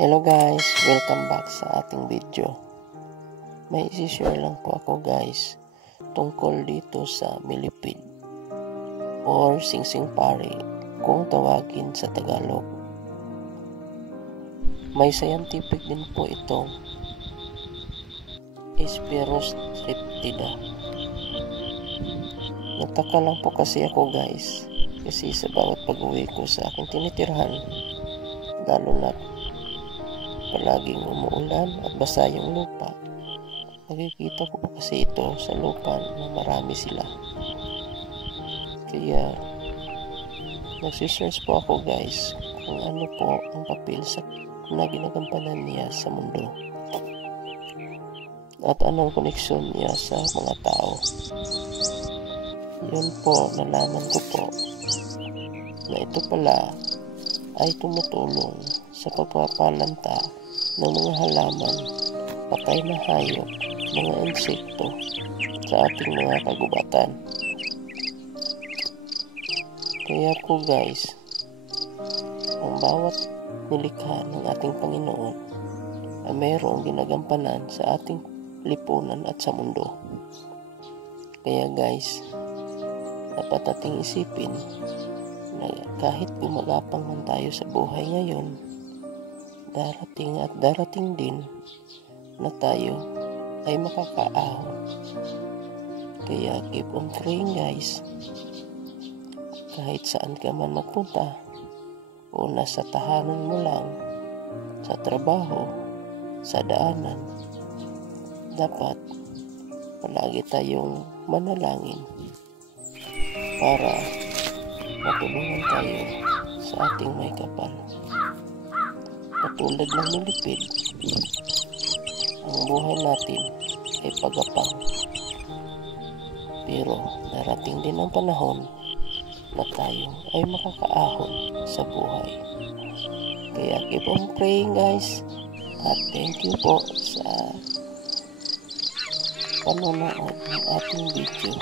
Hello guys, welcome back sa ating video. May isi-share lang po ako guys tungkol dito sa millipede or singsing pari kung tawagin sa Tagalog. May scientific din po itong Sphaerostreptida. Nagtaka lang po kasi ako guys kasi sa bawat pag-uwi ko sa aking tinitirhan, lalo na palaging umuulan at basa yung lupa, nakikita ko po kasi ito sa lupa na marami sila. Kaya nagsisearch po ako guys kung ano po ang papel na ginagampanan niya sa mundo at anong koneksyon niya sa mga tao. Yun po, nalaman ko po na ito pala ay tumutulong sa pagpapalanta ng mga halaman, patay na hayop, mga insekto sa ating mga kagubatan. Kaya po guys, ang bawat nilikha ng ating Panginoon ay mayroong ginagampanan sa ating lipunan at sa mundo. Kaya guys, dapat nating isipin na kahit gumagapang man tayo sa buhay ngayon, darating din na tayo ay makakaahon. Kaya keep on praying guys. Kahit saan ka man magpunta o nasa tahanan mo lang, sa trabaho, sa daanan, dapat palagi tayong manalangin para matulungan tayo sa ating may kapal. Katulad ng millipede, ang buhay natin ay pagapang. Pero darating din ang panahon na tayo ay makakaahon sa buhay. Kaya keep on praying guys, at thank you po sa panonood ng ating video.